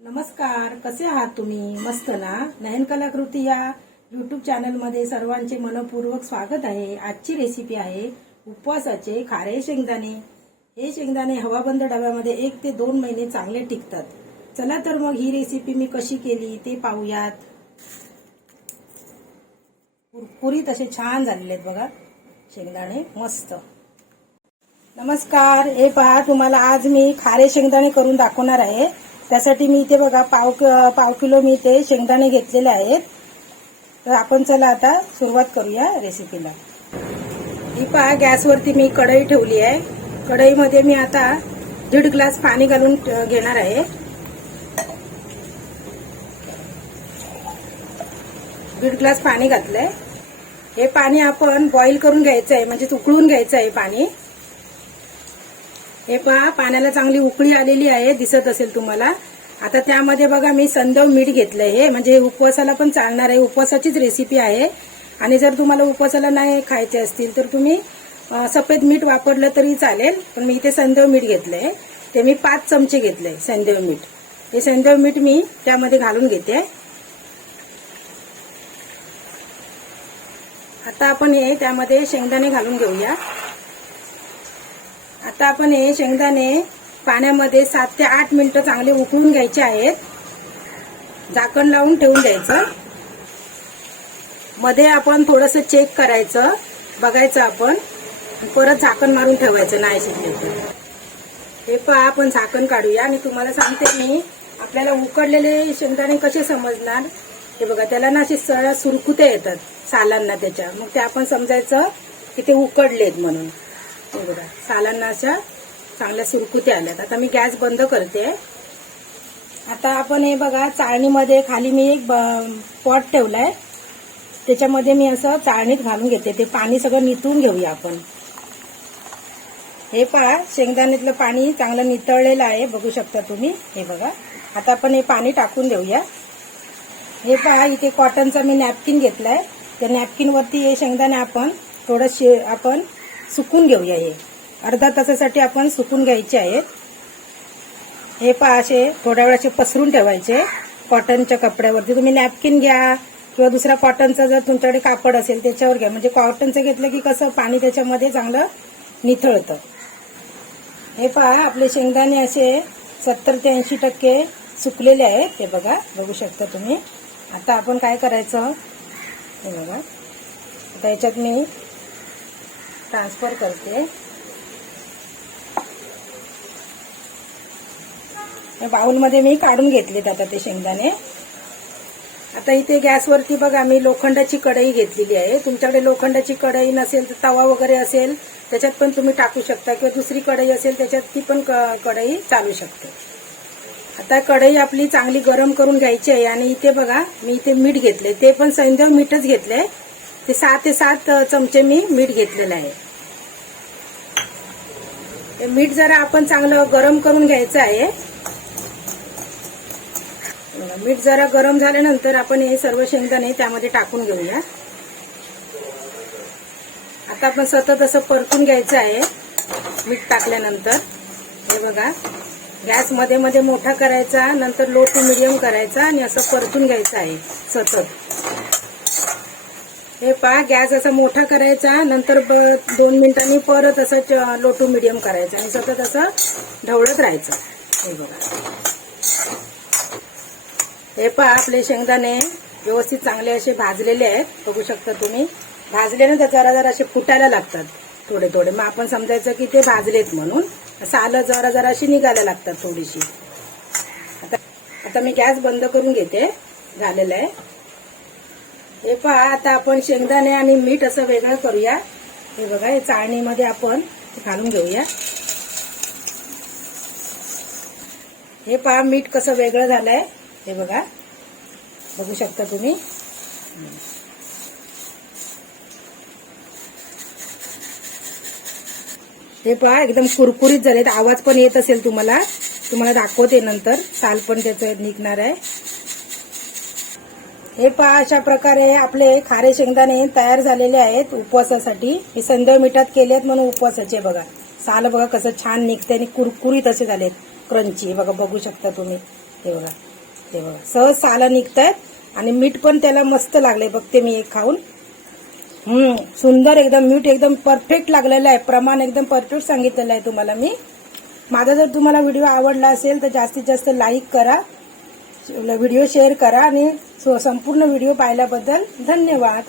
नमस्कार कसे आहात तुम्ही? मस्त ना? नयन कलाकृती या युट्यूब चॅनलमध्ये सर्वांचे मनपूर्वक स्वागत आहे. आजची रेसिपी आहे उपवासाचे खारे शेंगदाणे. हे शेंगदाणे हवाबंद डब्यामध्ये एक ते दोन महिने चांगले टिकतात. चला तर मग ही रेसिपी मी कशी केली ते पाहूयात. कुरकुरीत असे छान झालेले आहेत बघा. शेंगदाणे मस्त. नमस्कार. हे पहा तुम्हाला आज मी खारे शेंगदाणे करून दाखवणार आहे. त्यासाठी मी इथे बघा पाव पाव किलो मी इथे शेंगदाणे घेतलेले आहेत. तर आपण चला आता सुरुवात करूया रेसिपीला ही पहा गॅसवरती मी कढई ठेवली आहे. कढईमध्ये मी आता दीड ग्लास पाणी घालून घेणार आहे. दीड ग्लास पाणी घातलंय. हे पाणी आपण बॉईल करून घ्यायचं आहे म्हणजे उकळून घ्यायचं आहे पाणी. हे पहा पाण्याला चांगली उकळी आलेली आहे दिसत असेल तुम्हाला. आता त्यामध्ये बघा मी संदव मीठ घेतलंय हे. म्हणजे उपवासाला पण चालणार आहे. उपवासाचीच रेसिपी आहे. आणि जर तुम्हाला उपवासाला नाही खायचे असतील तर तुम्ही सफेद मीठ वापरलं तरी चालेल. पण मी इथे संदव मीठ घेतलंय. ते मी पाच चमचे घेतलंय संदव मीठ. हे संदव मीठ मी त्यामध्ये घालून घेते. आता आपण हे त्यामध्ये शेंगदाणे घालून घेऊया. आता आपण हे शेंगदाणे पाण्यामध्ये सात ते आठ मिनिटं चांगले उकळून घ्यायचे आहेत. झाकण लावून ठेवून द्यायचं. मध्ये आपण थोडस चेक करायचं. बघायचं आपण. परत झाकण मारून ठेवायचं नाही शिकले हे पहा आपण झाकण काढूया. आणि तुम्हाला सांगते मी आपल्याला उकडलेले शेंगदाणे कसे समजणार? हे बघा त्याला ना अशी सरळ सुरकुत्या येतात सालांना त्याच्या. मग ते आपण समजायचं की ते उकडलेत म्हणून. हे बघा सालांना अशा चांगल्या सुरकुत्या आल्यात. आता मी गॅस बंद करते. आता आपण हे बघा चाळणीमध्ये खाली मी एक पॉट ठेवलाय. त्याच्यामध्ये मी असं चाळणीत घालून घेते. ते पाणी सगळं नितळून घेऊया आपण. हे पहा शेंगदाण्यातलं पाणी चांगलं नितळलेलं आहे. बघू शकता तुम्ही. हे बघा. आता आपण हे पाणी टाकून देऊया. हे पहा इथे कॉटनचा मी नॅपकिन घेतलाय. त्या नॅपकिनवरती हे शेंगदाणे आपण थोडं शे आपण सुकून घेऊया हे. अर्धा तासासाठी आपण सुकून घ्यायचे आहेत हे पहा असे थोड्या वेळ पसरून ठेवायचे. कॉटनच्या कपड्यावरती तुम्ही नॅपकिन घ्या किंवा दुसरा कॉटनचा जर तुमच्याकडे कापड असेल त्याच्यावर घ्या. म्हणजे कॉटनचं घेतलं की कसं पाणी त्याच्यामध्ये चांगलं निथळतं. हे पहा आपले शेंगदाणे असे सत्तर ते ऐंशी टक्के सुकलेले आहेत. हे बघा बघू शकता तुम्ही. आता आपण काय करायचं? हे बघा. आता याच्यात मी ट्रान्सफर करते. बाऊलमध्ये बाउलमध्ये मी काढून घेतलेत आता ते शेंगदाणे. आता इथे गॅसवरती बघा मी लोखंडाची कढई घेतलेली आहे. तुमच्याकडे लोखंडाची कढई नसेल तर तवा वगैरे असेल त्याच्यात पण तुम्ही टाकू शकता. किंवा दुसरी कढई असेल त्याच्यात ती पण क- कढई चालू शकते. आता कढई आपली चांगली गरम करून घ्यायची आहे. आणि इथे बघा मी इथे मीठ घेतले ते पण सैंधव मीठच घेतलंय. ते सहा ते सात चमचे मी मीठ घेतलेलं आहे. ते मीठ जरा आपण चांगलं गरम करून घ्यायचं आहे. मीठ जरा गरम झाल्यानंतर आपण हे सर्व शेंगदाणे त्यामध्ये टाकून घेऊया. आता आपण सतत असं परतून घ्यायचं आहे मीठ टाकल्यानंतर. हे बघा गॅसमध्ये मध्ये मोठा करायचा नंतर लो टू मिडियम करायचा आणि असं परतून घ्यायचं आहे सतत. हे पहा गॅस असा मोठा करायचा नंतर ब- दोन मिनिटांनी परत असं लोटू मिडियम करायचं आणि सतत असं ढवळत राहायचं. हे बघा. हे पहा आपले शेंगदाणे व्यवस्थित चांगले असे भाजलेले आहेत. बघू शकता तुम्ही. भाजल्यानंतर जरा जरा असे फुटायला लागतात थोडे थोडे. मग आपण समजायचं की ते भाजलेत म्हणून. सालं जरा जरा अशी निघायला लागतात थोडीशी. आता आता मी गॅस बंद करून घेते. झालेलं आहे. हे पहा आता आपण शेंगदाणे आणि मीठ असं वेगळं करूया. हे बघा हे चाळणीमध्ये आपण घालून घेऊया. हे पहा मीठ कसं वेगळं झालंय. हे बघा बघू शकता तुम्ही. हे पहा एकदम कुरकुरीत झालेत. आवाज पण येत असेल तुम्हाला. तुम्हाला दाखवते नंतर. साल पण त्याचं निघणार आहे. हे पहा अशा प्रकारे आपले खारे शेंगदाणे तयार झालेले आहेत उपवासासाठी. हे संध्या मिठात आहेत म्हणून उपवासाचे बघा. साल बघा कसं छान निघते आणि कुरकुरीत असे झाले क्रंची बघा बघू शकता तुम्ही. हे बघा हे बघा. सहज सालं निघतायत आणि मीठ पण त्याला मस्त लागले बघते मी एक खाऊन. हम्म सुंदर एकदम मीठ एकदम परफेक्ट लागलेलं आहे. प्रमाण एकदम परफेक्ट सांगितलेलं आहे तुम्हाला मी. माझा जर तुम्हाला व्हिडिओ आवडला असेल तर जास्तीत जास्त लाईक करा. व्हिडिओ शेअर करा आणि संपूर्ण व्हिडिओ पाहिल्याबद्दल धन्यवाद.